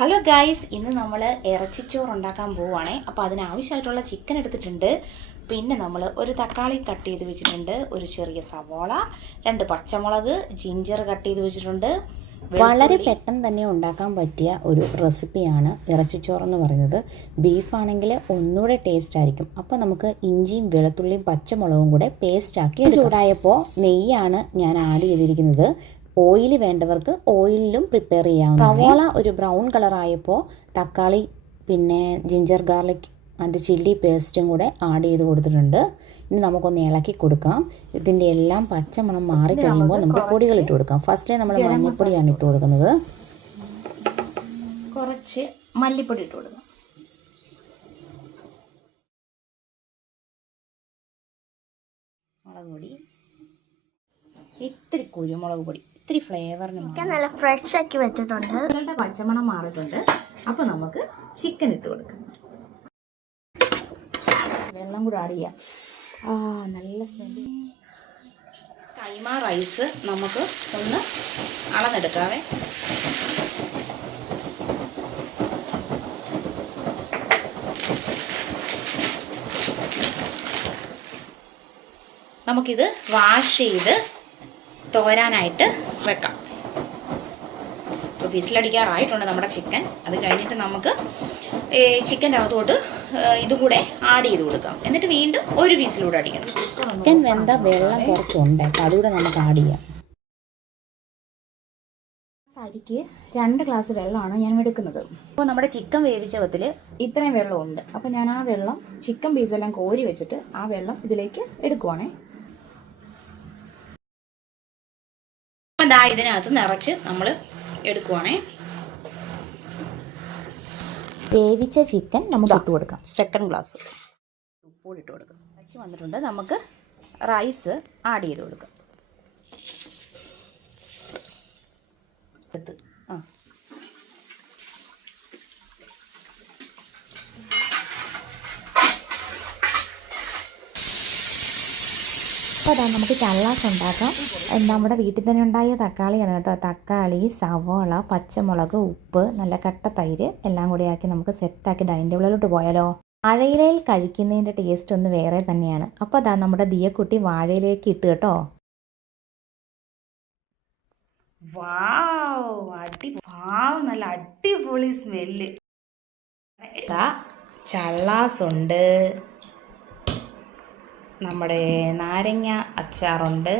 Hello guys, ഇന്ന് നമ്മൾ ഇറച്ചിച്ചോറ് ഉണ്ടാക്കാൻ പോവുകയാണേ. അപ്പോൾ അതിനാവശ്യമായിട്ടുള്ള ചിക്കൻ എടുത്തിട്ടുണ്ട്. പിന്നെ നമ്മൾ ഒരു തക്കാളി കട്ട് ചെയ്ത് വെച്ചിട്ടുണ്ട്, ഒരു ചെറിയ സവാള, 2 പച്ചമുളക്, ജിഞ്ചർ കട്ട് ചെയ്ത് വെച്ചിട്ടുണ്ട്. വളരെ പെട്ടെന്ന് തന്നെ ഉണ്ടാക്കാൻ പറ്റിയ ഒരു റെസിപ്പിയാണ് ഇറച്ചിച്ചോറെന്ന് പറയുന്നത്. ബീഫാണെങ്കിൽ ഒന്നുകൂടെ ടേസ്റ്റ് ആയിരിക്കും. അപ്പോൾ നമുക്ക് ഇഞ്ചിയും വെളുത്തുള്ളിയും പച്ചമുളകും കൂടെ പേസ്റ്റാക്കി ചൂടായപ്പോൾ നെയ്യാണ് ഞാൻ ആഡ് ചെയ്തിരിക്കുന്നത്. ഓയിൽ വേണ്ടവർക്ക് ഓയിലിലും പ്രിപ്പയർ ചെയ്യാവുന്ന. സവോള ഒരു ബ്രൗൺ കളറായപ്പോൾ തക്കാളി പിന്നെ ജിഞ്ചർ ഗാർലിക് ആൻഡ് ചില്ലി പേസ്റ്റും കൂടെ ആഡ് ചെയ്ത് കൊടുത്തിട്ടുണ്ട്. ഇനി നമുക്കൊന്ന് ഇളക്കി കൊടുക്കാം. ഇതിൻ്റെ എല്ലാം പച്ചമണം മാറിക്കഴിയുമ്പോൾ നമുക്ക് പൊടികൾ ഇട്ട് കൊടുക്കാം. ഫസ്റ്റ് നമ്മൾ മഞ്ഞൾപ്പൊടിയാണ് ഇട്ട് കൊടുക്കുന്നത്. കുറച്ച് മല്ലിപ്പൊടി ഇട്ട് കൊടുക്കാം. മുളക് പൊടി, ഇത്തിരി കുരുമുളക് പൊടി, ഇത്തിരി ഫ്ലേവറിന് നല്ല ഫ്രഷ് ആക്കി വെച്ചിട്ടുണ്ട്. ചിക്കൻ്റെ പച്ചമണം മാറിയിട്ടുണ്ട്. അപ്പോൾ നമുക്ക് ചിക്കൻ ഇട്ട് കൊടുക്കാം. വെള്ളം കൂടെ ആഡ് ചെയ്യാം. നല്ല സ്മെല്ല്. കൈമ റൈസ് നമുക്ക് ഒന്ന് അളന്നെടുക്കാവേ. നമുക്കിത് വാഷ് ചെയ്ത് തോരാനായിട്ട് വെക്കാം. ഇപ്പോൾ വിസിലടിക്കാറായിട്ടുണ്ട് നമ്മുടെ ചിക്കൻ. അത് കഴിഞ്ഞിട്ട് നമുക്ക് ചിക്കൻ്റെ അകത്തോട്ട് ഇതും കൂടെ ആഡ് ചെയ്ത് കൊടുക്കാം. എന്നിട്ട് വീണ്ടും ഒരു വിസിലൂടെ അടിക്കണം. ചിക്കൻ വെന്ത വെള്ളം കുറച്ചുണ്ട്, അപ്പോൾ അതുകൂടെ നമുക്ക് ആഡ് ചെയ്യാം. അരിക്ക് 2 ഗ്ലാസ് വെള്ളമാണ് ഞാൻ എടുക്കുന്നത്. അപ്പോൾ നമ്മുടെ ചിക്കൻ വേവിച്ച വെള്ളത്തിൽ ഇത്രയും വെള്ളമുണ്ട്. അപ്പോൾ ഞാൻ ആ വെള്ളം ചിക്കൻ പീസെല്ലാം കോരി വെച്ചിട്ട് ആ വെള്ളം ഇതിലേക്ക് എടുക്കുവാണേ. അപ്പം ദാ ഇതിനകത്ത് നിറച്ച് നമ്മൾ എടുക്കുവാണേ. വേവിച്ച ചിക്കൻ നമുക്ക് ഇട്ട് കൊടുക്കാം. 2 ഗ്ലാസ് ഉപ്പൂടി ഇട്ട് കൊടുക്കാം. വെച്ച് വന്നിട്ടുണ്ട്. നമുക്ക് റൈസ് ആഡ് ചെയ്ത് കൊടുക്കാം. എടുത്ത് അപ്പോൾ അതാ നമുക്ക് ചള്ളാസ് ഉണ്ടാക്കാം. നമ്മുടെ വീട്ടിൽ തന്നെ ഉണ്ടായ തക്കാളിയാണ് കേട്ടോ. തക്കാളി, സവാള, പച്ചമുളക്, ഉപ്പ്, നല്ല കട്ട തൈര് എല്ലാം കൂടി ആക്കി നമുക്ക് സെറ്റാക്കി ഡൈനിങ് ടേബിളിലോട്ട് പോയാലോ. വാഴയിലയിൽ കഴിക്കുന്നതിൻ്റെ ടേസ്റ്റ് ഒന്ന് വേറെ തന്നെയാണ്. അപ്പോൾ അതാ നമ്മുടെ ദിയക്കുട്ടി വാഴയിലേക്ക് ഇട്ട് കേട്ടോ. നല്ല അടിപൊളി സ്മെല്ല്. ചള്ളാസുണ്ട്, നമ്മുടെ നാരങ്ങ അച്ചാറുണ്ട്,